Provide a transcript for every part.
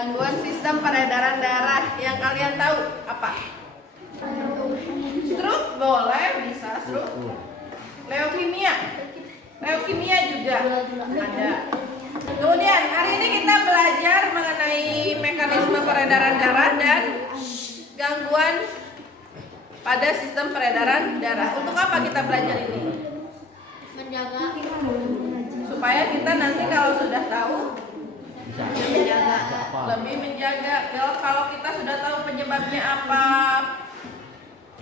Gangguan sistem peredaran darah yang kalian tahu apa? Stroke boleh, bisa stroke. Leukemia, leukemia juga ada. Kemudian hari ini kita belajar mengenai mekanisme peredaran darah dan gangguan pada sistem peredaran darah. Untuk apa kita belajar ini? Menjaga, Supaya kita nanti kalau sudah tahu lebih menjaga. Kalau kita sudah tahu penyebabnya apa,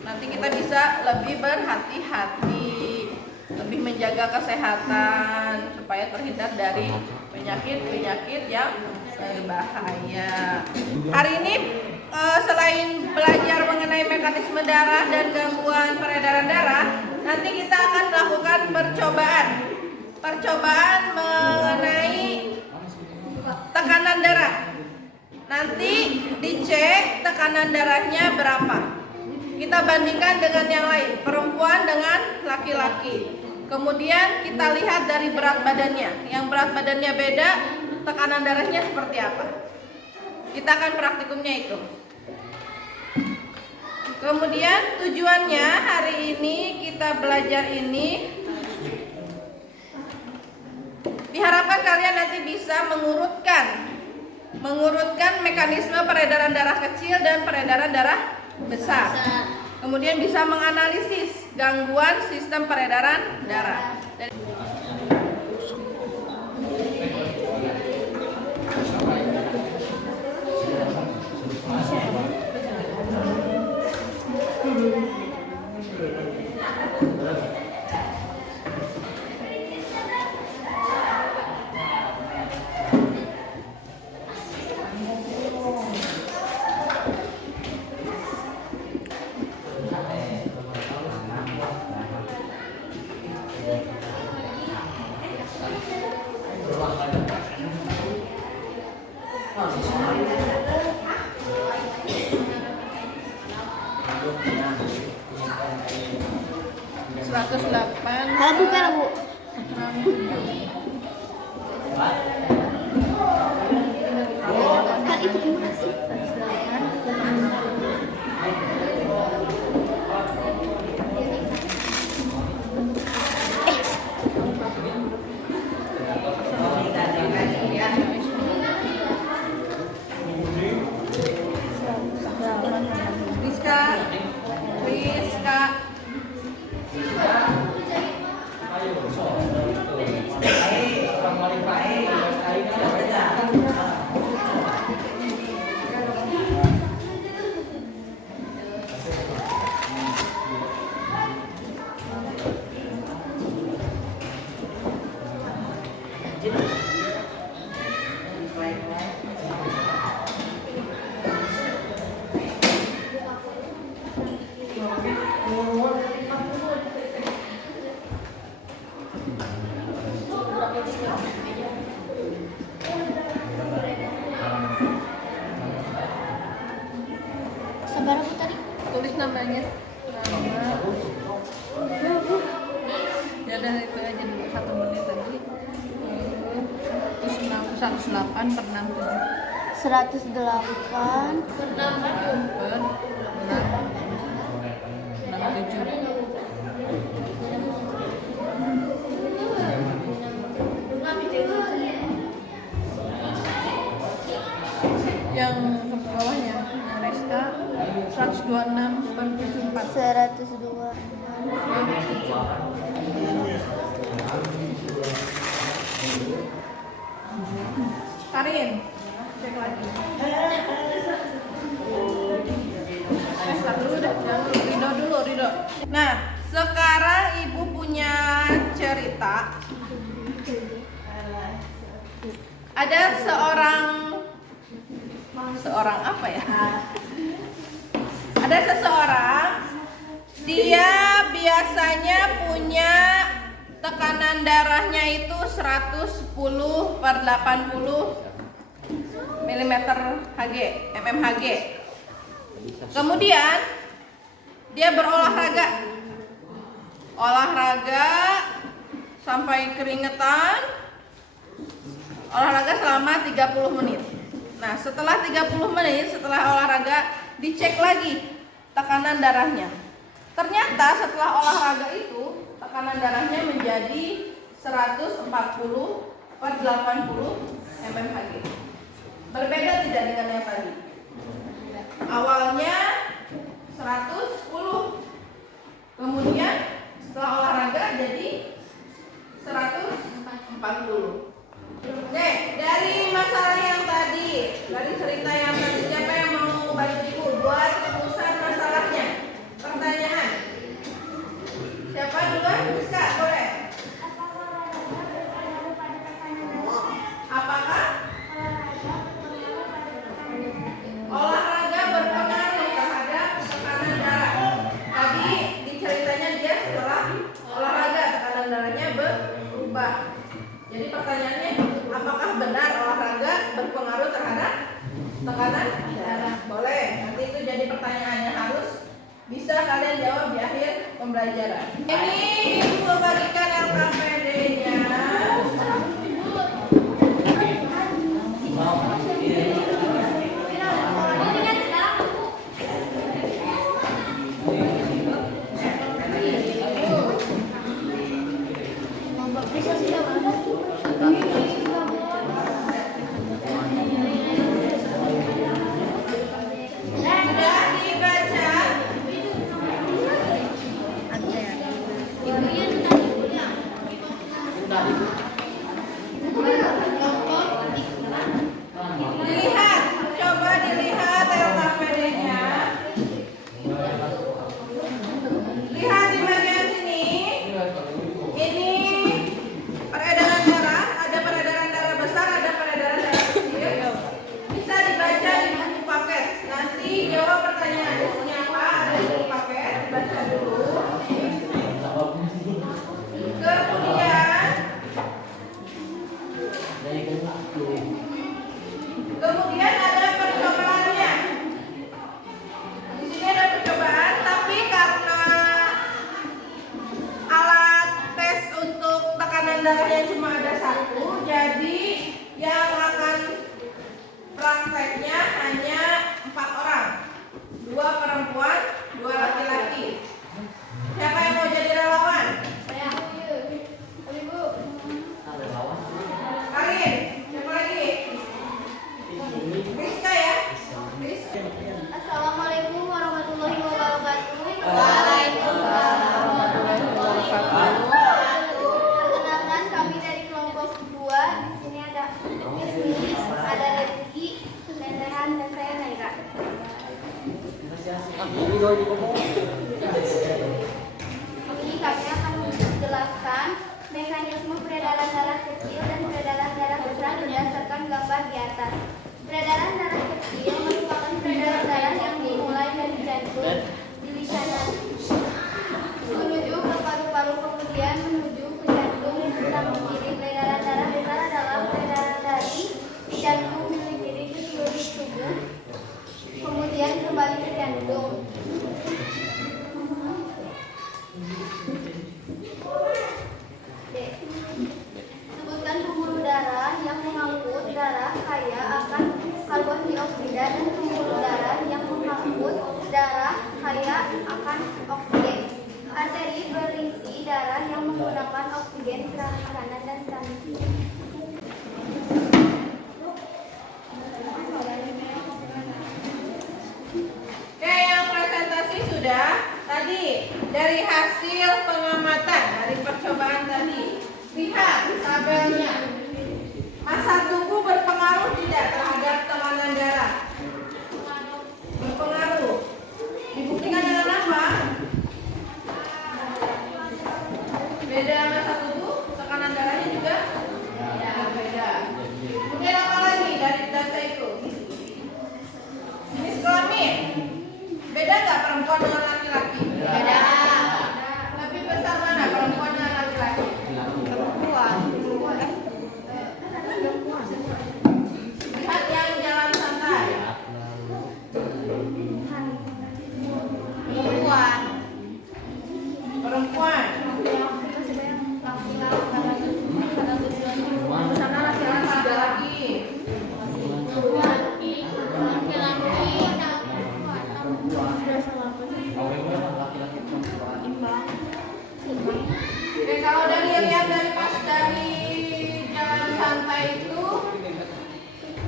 nanti kita bisa lebih berhati-hati, lebih menjaga kesehatan supaya terhindar dari penyakit-penyakit yang berbahaya. Hari ini selain belajar mengenai mekanisme darah dan gangguan peredaran darah, nanti kita akan melakukan percobaan mengenai tekanan darah. Nanti dicek tekanan darahnya berapa. Kita bandingkan dengan yang lain, perempuan dengan laki-laki. Kemudian kita lihat dari berat badannya. Yang berat badannya beda, tekanan darahnya seperti apa. Kita akan praktikumnya itu. Kemudian tujuannya hari ini kita belajar ini, diharapkan kalian nanti bisa mengurutkan mekanisme peredaran darah kecil dan peredaran darah besar. Kemudian bisa menganalisis gangguan sistem peredaran darah. bukan Bu. Kan itu gimana sih? Sabar aku tadi. Tulis namanya. Ya udah itu aja dulu 1 menit tadi. 108 per 67. 108 per 67. Yang ke bawahnya Reska 126 per 74. 102. Karin, cek lagi. Dulu dah, Rido. Nah, sekarang Ibu punya cerita. Ada seorang apa ya? Ada seseorang, dia biasanya punya tekanan darahnya itu 110 per 80 mm Hg. Kemudian dia olahraga sampai keringetan, olahraga selama 30 menit. Nah, setelah 30 menit setelah olahraga dicek lagi tekanan darahnya. Ternyata setelah olahraga itu tekanan darahnya menjadi 140 per 80 mmHg. Berbeda tidak dengan yang tadi? Awalnya 110, kemudian setelah olahraga jadi 140. Oke, dari masalah yang tadi, dari cerita yang tadi, siapa yang mau bantu ibu buat rumusan masalahnya? Pertanyaan. Siapa duluan? Bisa, boleh. Apakah olahraga berpengaruh terhadap tekanan darah? Tadi di ceritanya dia setelah olahraga tekanan darahnya berubah. Jadi pertanyaannya, apakah benar olahraga berpengaruh terhadap tekanan darah? Boleh. Nanti itu jadi pertanyaannya, harus bisa kalian jawab di akhir pembelajaran. Ini ibu bagikan LKPD-nya. Dilihat, coba dilihat LKPD-nya. Lihat di bagian sini. Ini peredaran darah, ada peredaran darah besar, ada peredaran darah kecil. Bisa dibaca di buku paket. Nanti jawab pertanyaan isinya apa, ada di buku paket, baca dulu. Kemudian ada percobaannya. Di sini ada percobaan, tapi karena alat tes untuk tekanan darahnya cuma ada satu, jadi yang akan prakteknya hanya 4 orang, 2 perempuan, 2 laki-laki. Siapa yang mau jadi relawan? Saya. Ibu. Karin, siapa lagi? Rizka ya? Rizka. Assalamualaikum warahmatullahi wabarakatuh. Waalaikumsalam warahmatullahi wabarakatuh. Perkenalkan, kami dari kelompok 2. Di sini ada Mismi, ada Rezeki, Nenehan, dan saya Naira. Ini kami akan menjelaskan mekanisme peredaran darah kecil dan peredaran darah besar berdasarkan gambar di atas. Peredaran darah kecil merupakan peredaran darah yang dimulai dari jantung di lisanan menuju ke paru-paru, kemudian menuju ke jantung samping kiri. Peredaran darah besar adalah peredaran dari jantung milik kiri ke seluruh tubuh, kemudian kembali ke jantung. Sebutkan pembuluh darah yang mengangkut darah kaya akan karbon dioksida dan pembuluh darah yang mengangkut darah kaya akan oksigen. Arteri berisi darah yang menggunakan oksigen serangan kanan dan serangan kiri. Oke, yang presentasi sudah. Tadi dari hasil pengamatan dari percobaan tadi, lihat tabelnya. Massa tubuh berpengaruh tidak terhadap tekanan darah? Berpengaruh. Dibuktikan dengan apa? Beda massa tubuh, tekanan darahnya juga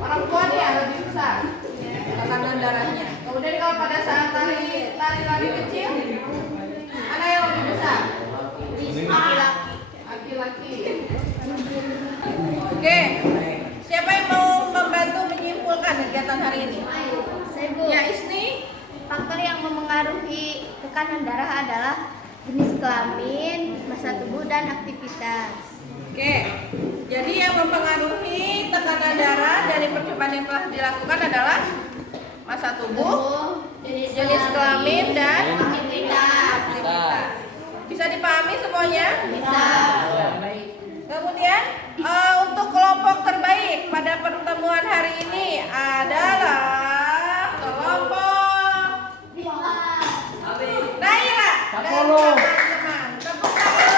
orang tuanya lebih besar tekanan darahnya. Kemudian kalau pada saat lari kecil, mana yang lebih besar? Laki-laki. Oke, siapa yang mau membantu menyimpulkan kegiatan hari ini? Saya, Bu. Ya, Isni. Faktor yang memengaruhi tekanan darah adalah jenis kelamin, masa tubuh, dan aktivitas. Oke, jadi yang mempengaruhi tekanan darah dari percobaan yang telah dilakukan adalah masa tubuh, jenis kelamin, dan aktivitas. Bisa dipahami semuanya? Bisa. Baik. Kemudian untuk kelompok terbaik pada pertemuan hari ini adalah kelompok Naira dan teman-teman. Tepuk tangan.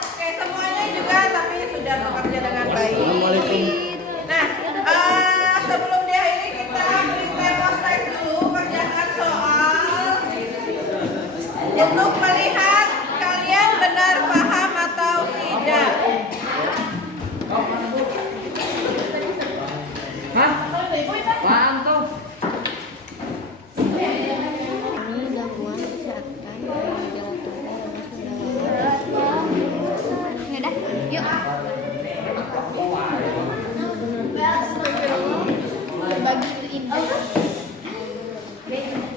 Oke, semuanya juga tapi sudah bekerja dengan baik. Nah, sebelum diakhiri kita beri termostat dulu kerjakan soal untuk melihat kalian benar paham atau tidak. Hah? Apaan tuh? Ini gangguan kesehatan yang dilakukan yuk. Berbagi itu indah.